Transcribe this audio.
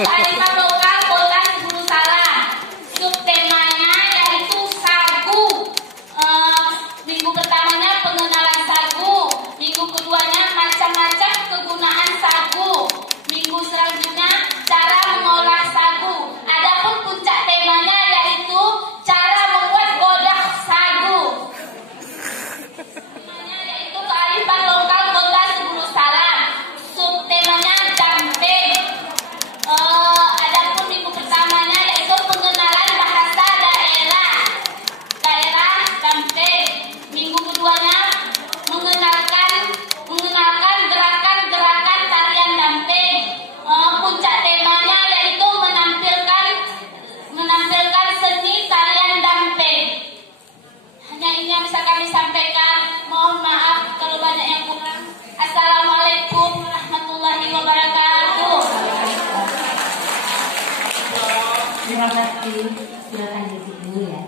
kearifan lokal Kota Guru Salam. Subtemanya yaitu sagu. Minggu pertamanya pengenalan sagu, minggu keduanya macam-macam kegunaan sagu, minggu selanjutnya cara mengolah sagu. Adapun puncak temanya yaitu cara membuat bodah sagu. Temanya yaitu kearifan lokal Kota Guru Salam. Subtemanya damping. Adapun minggu pertamanya yaitu pengenalan bahasa daerah damping. Minggu keduanya mengenalkan gerakan-gerakan tarian damping. Puncak temanya yaitu menampilkan seni tarian damping. Hanya ini yang bisa kami sampaikan. Mohon maaf kalau banyak yang kurang. Assalamualaikum warahmatullahi wabarakatuh. Terima kasih. Silakan duduk dulu ya.